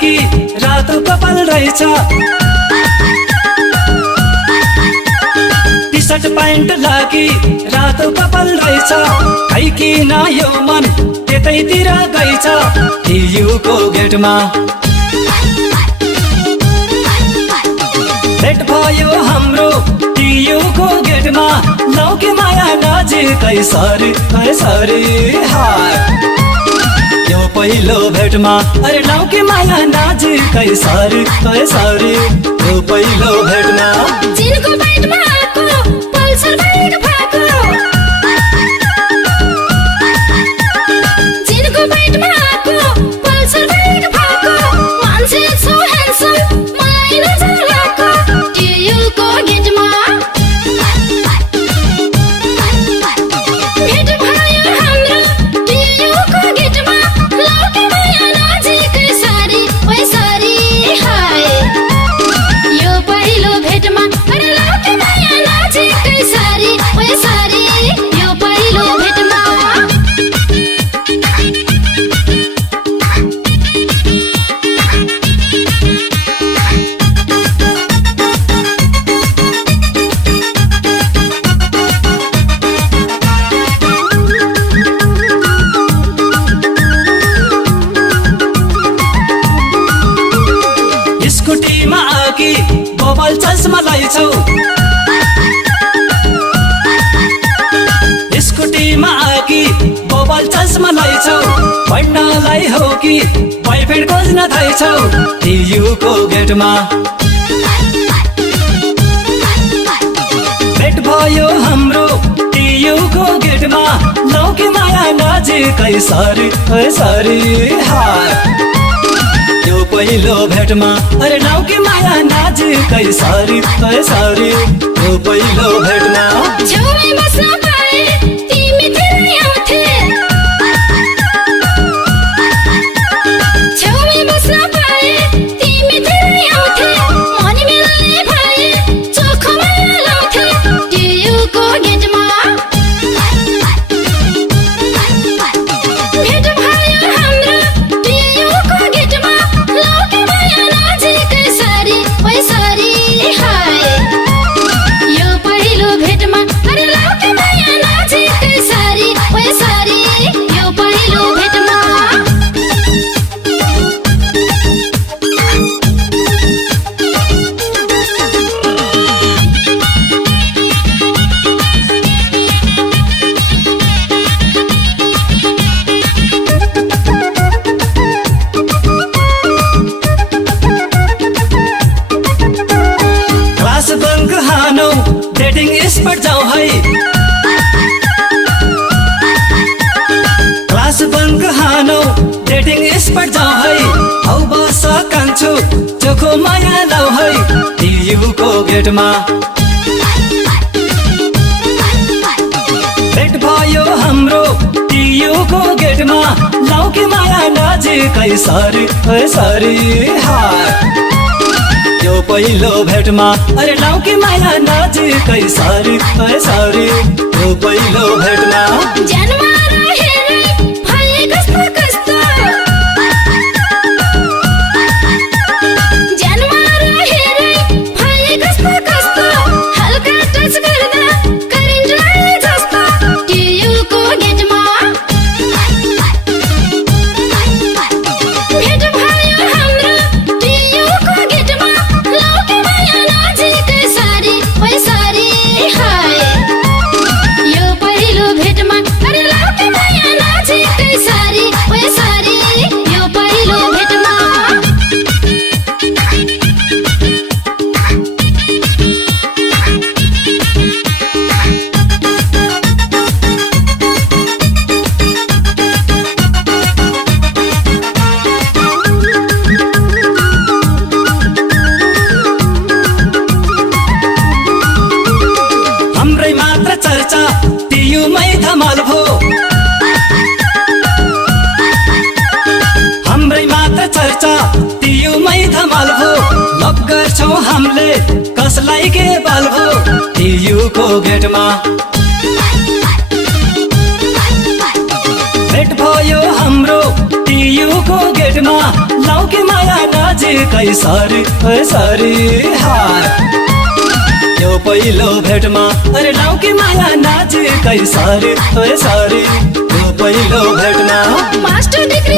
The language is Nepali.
लागी रातो कपाल रहेछ, टी सर्ट प्यान्ट लागी रातो कपाल रहेछ। खै किन यो मन त्यतैतिर गइछ, टियुको गेटमा भेट भयो हाम्रो टियुको गेटमा। लौके माया नजिकै सरी सरी हाय यो पहिलो भेटमा। अरे लौके माया नजिकै सरी सरी यो पहिलो भेटमा। जिनको बाइकमा आको पल्सर बाइक फाको, जिनको बाइकमा आको पल्सर बाइक फाको। मान्छे छौ ह्यान्डसम मलाई नजर लाको, टियुको गेटमा भेट भयो हाम्रो टियुको गेटमा। लौके माया नजिकै सरी ओइ सरी हाय यो पहिलो भेटमा। अरे लौके माया नजिकै सरी ओइ सरी यो पहिलो भेटमा। स्कुटीमा आकी बबल चस्मा लैछौ, स्कुटीमा आकी बबल चस्मा लैछौ। पढ्नलाई हो कि बोयफ्रेन्ड खोज्न थाल्छौ, टियुको गेटमा भेट भयो हाम्रो टियुको गेटमा। लौके माया नजिकै सरी सरी हाय यो पहिलो भेटमा। अरे लौके माया नजिकै सरी सरी यो पहिलो भेटमा। छेउमै बस्न पाए तिमी तिरै आउँथे, छेउमै बस्न पाए तिमी तिरै आउँथे। मन मिल्ने भए चोखो माया लाउँथे, टियुको गेटमा भेट भयो हाम्रो टियुको गेटमा। लौके माया नजिकै सरी ओइ सरी हाय यो पहिलो भेटमा। अरे लौके माया नजिकै सरी ओइ सरी यो पहिलो भेटमा। क्लास बङ्क हानौ डेटिङ स्पट जाउँ है, क्लास बङ्क हानौ डेटिङ स्पट जाउँ है। हौ बस कान्छु चोखो माया लाउ है, टियुको गेटमा भेट भयो हाम्रो टियुको गेटमा। लौके माया नजिकै सरी सरी हाय यो पहिलो भेटमा। अरे लौके माया नजिकै सरी सरी यो पहिलो भेटमा। जन्म हेरे भए कस्तो कस्तो, जन्म हेरे भए कस्तो कस्तो। हल्का टच गर्दा करेन्ट लागे जस्तो, टियुको गेटमा भेट भयो हाम्रो टियुको गेटमा। लौके माया नजिकै सरी ओइ सरी हाय यो पहिलो भेटमा। अरे लौके माया नजिकै सरी ओइ सरी यो पहिलो भेटमा। हाम्रै मात्र चर्चा टियुमै धमाल भो, हाम्रै मात्र चर्चा टियुमै धमाल भो। लभ गर्छौ हामीले कसलाई के बाल भो, टियुको गेटमा भेट भयो हाम्रो टियुको गेटमा। भेटमा लाउके माया नजिकै सरी ओए सरी हाय यो पहिलो भेटमा अरे लाउके माया नजिकै सरी ओए सरी यो पहिलो भेटमा मास्टर डिग्री